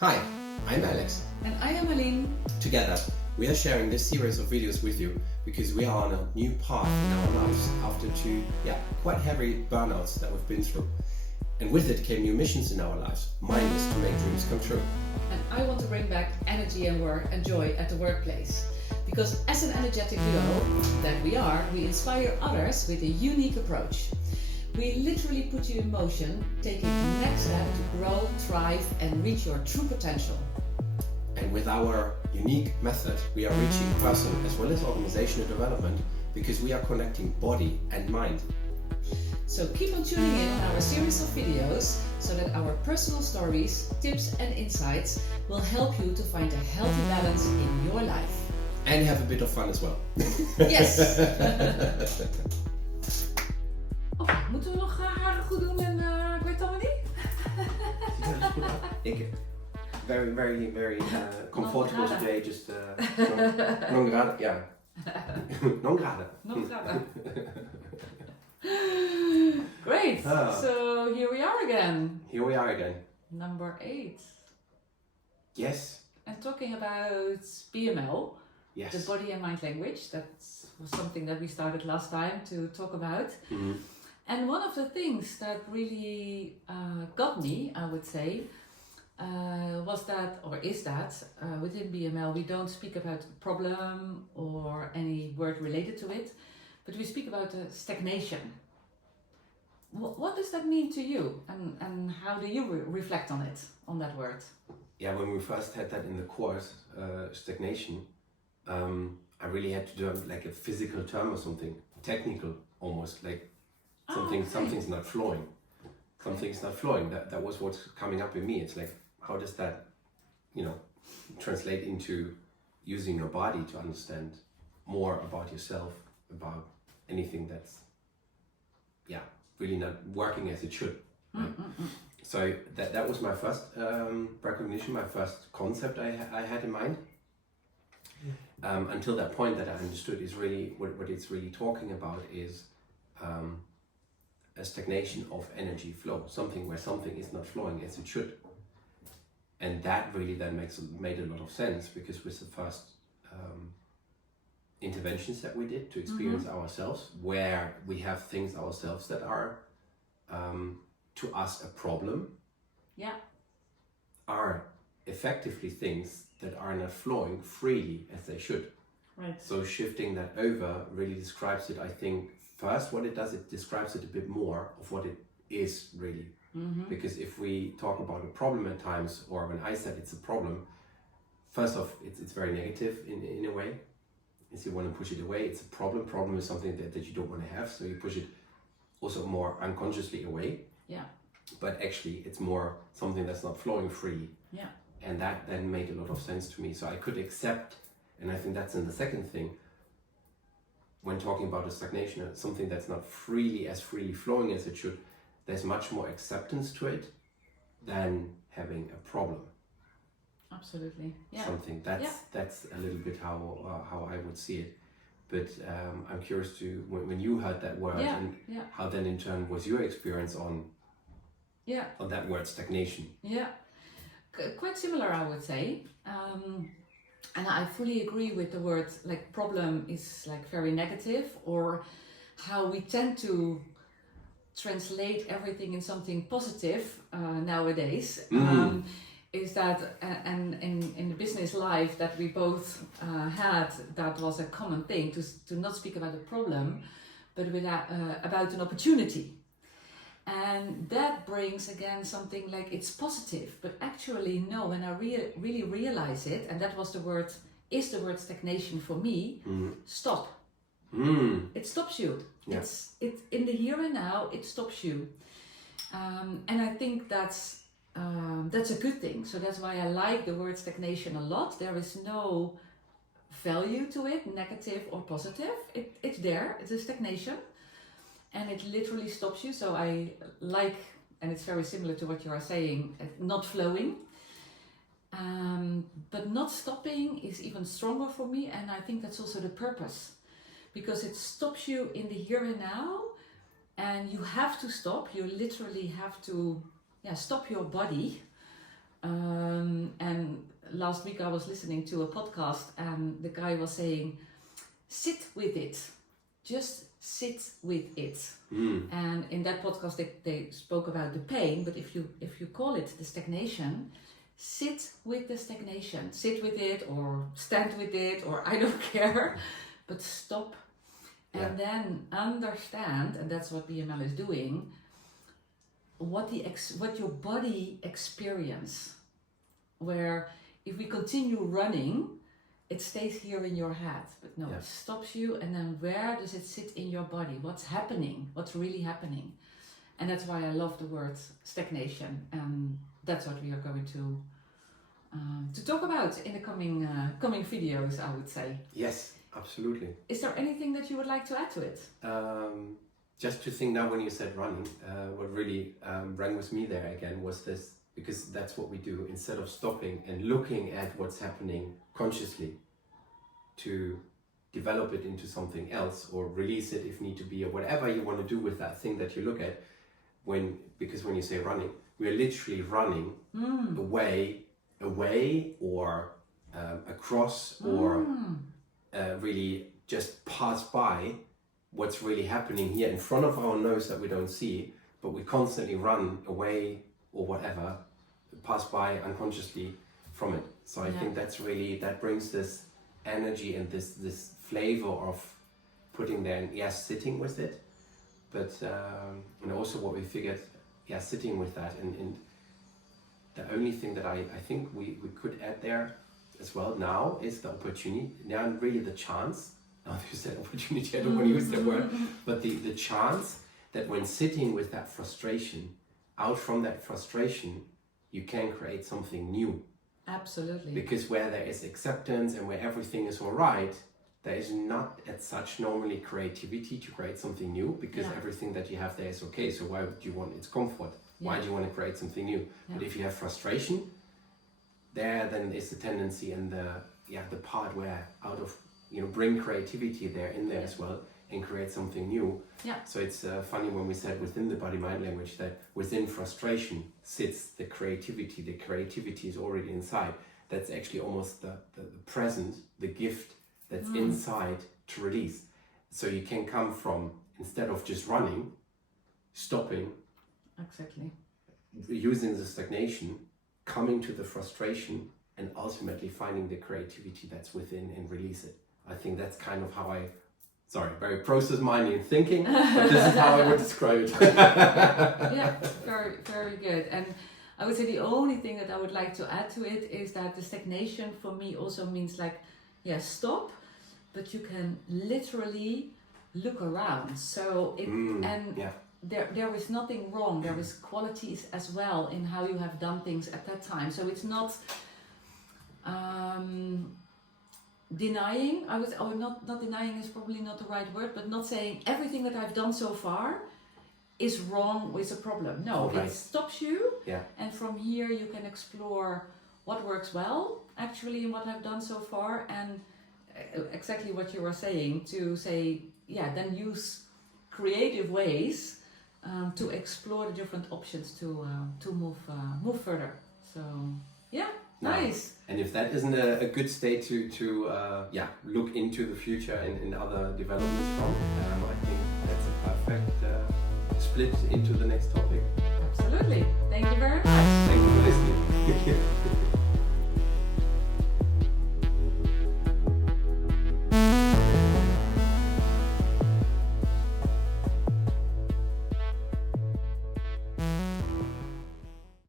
Hi, I'm Alex. And I am Aline. Together, we are sharing this series of videos with you because we are on a new path in our lives after two quite heavy burnouts that we've been through. And with it came new missions in our lives. Mine is to make dreams come true. And I want to bring back energy and work and joy at the workplace. Because as an energetic duo that we are, we inspire others with a unique approach. We literally put you in motion, taking the next step to grow, thrive and reach your true potential. And with our unique method, we are reaching personal as well as organizational development because we are connecting body and mind. So keep on tuning in on our series of videos so that our personal stories, tips and insights will help you to find a healthy balance in your life. And have a bit of fun as well. Yes! Moeten we nog haren goed doen en ik weet het allemaal niet? Very comfortable today. Just non grade, yeah. Non grade. Non grade. Great. So here we are again. Here we are again. Number 8. Yes. And talking about PML, yes. the body and mind language. That was something that we started last time to talk about. Mm-hmm. And one of the things that really got me, I would say, is that within BML we don't speak about a problem or any word related to it, but we speak about stagnation. What does that mean to you, and how do you reflect on it, on that word? Yeah, when we first had that in the course, stagnation, I really had to do like a physical term or something, technical almost, like something's not flowing. Something's not flowing. That was what's coming up in me. It's like, how does that, translate into using your body to understand more about yourself, about anything that's, really not working as it should. Right? So that was my first recognition, my first concept I had in mind. Until that point that I understood is really, what it's really talking about is a stagnation of energy flow, something where something is not flowing as it should. And that really then made a lot of sense, because with the first interventions that we did to experience ourselves, where we have things ourselves that are to us a problem, are effectively things that are not flowing freely as they should. Right. So shifting that over really describes it, I think. First, what it does, it describes it a bit more of what it is really. Because if we talk about a problem at times, or when I said it's a problem, first off, it's very negative in a way. If you want to push it away, it's a problem. Problem is something that you don't want to have, so you push it also more unconsciously away. Yeah. But actually, it's more something that's not flowing freely. Yeah. And that then made a lot of sense to me. So I could accept, and I think that's in the second thing, when talking about a stagnation, something that's not freely flowing as it should, there's much more acceptance to it than having a problem. Absolutely. Yeah. Something that's a little bit how I would see it. But I'm curious to when you heard that word and how then in turn was your experience on that word stagnation. Yeah, quite similar, I would say. And I fully agree with the word, like problem is like very negative, or how we tend to translate everything in something positive nowadays. Is that, and in the business life that we both had, that was a common thing, to not speak about a problem, but about an opportunity. And that brings again something like it's positive, but actually no, when I really realize it, and that was the word stagnation for me, stop. It stops you. Yeah. It's in the here and now, it stops you. And I think that's a good thing. So that's why I like the word stagnation a lot. There is no value to it, negative or positive. It's there, it's a stagnation. And it literally stops you. So I like, and it's very similar to what you are saying, not flowing. But not stopping is even stronger for me. And I think that's also the purpose. Because it stops you in the here and now. And you have to stop. You literally have to stop your body last week I was listening to a podcast and the guy was saying, sit with it. Just sit with it. And in that podcast they spoke about the pain, but if you call it the stagnation, sit with the stagnation. Sit with it or stand with it or I don't care, but stop. And then understand, and that's what BML is doing, what your body experience. Where if we continue running, it stays here in your head, but no, it stops you, and then where does it sit in your body? What's happening? What's really happening? And that's why I love the word stagnation, and that's what we are going to talk about in the coming videos, I would say. Yes, absolutely. Is there anything that you would like to add to it? Just to think now when you said running, what really rang with me there again was this, because that's what we do. Instead of stopping and looking at what's happening consciously, to develop it into something else or release it if need to be, or whatever you want to do with that thing that you look at. Because when you say running, we are literally running away or across or really just pass by what's really happening here in front of our nose that we don't see, but we constantly run away or whatever, pass by unconsciously from it. So I think that brings this energy and this flavor of putting there and sitting with it, but and also what we figured, sitting with that, and the only thing that I think we could add there as well now is the opportunity, now really the chance. Now you said opportunity, I don't want to use that word, but the chance that when sitting with that frustration, out from that frustration, you can create something new. Absolutely. Because where there is acceptance and where everything is all right, there is not as such normally creativity to create something new, because everything that you have there is okay. So why would you want its comfort? Why do you want to create something new? But if you have frustration, there then is the tendency and the part where out of bring creativity there in there as well and create something new. So it's funny when we said within the body-mind language that within frustration sits the creativity. The creativity is already inside. That's actually almost the present, the gift that's inside to release. So you can come from, instead of just running, stopping, exactly, using the stagnation, coming to the frustration, and ultimately finding the creativity that's within and release it. I think that's kind of how very process-minded thinking, but this is how I would describe it. Very, very good. And I would say the only thing that I would like to add to it is that the stagnation for me also means stop, but you can literally look around. So there is nothing wrong. There is qualities as well in how you have done things at that time. So it's not denying. Not denying is probably not the right word, but not saying everything that I've done so far is wrong with a problem. No, it stops you, and from here you can explore what works well actually in what I've done so far, and exactly what you were saying, to say then use creative ways to explore the different options to move further. So nice. And if that isn't a good state to look into the future and other developments from, I think that's a perfect split into the next topic. Absolutely. Thank you very much. Thank you for listening.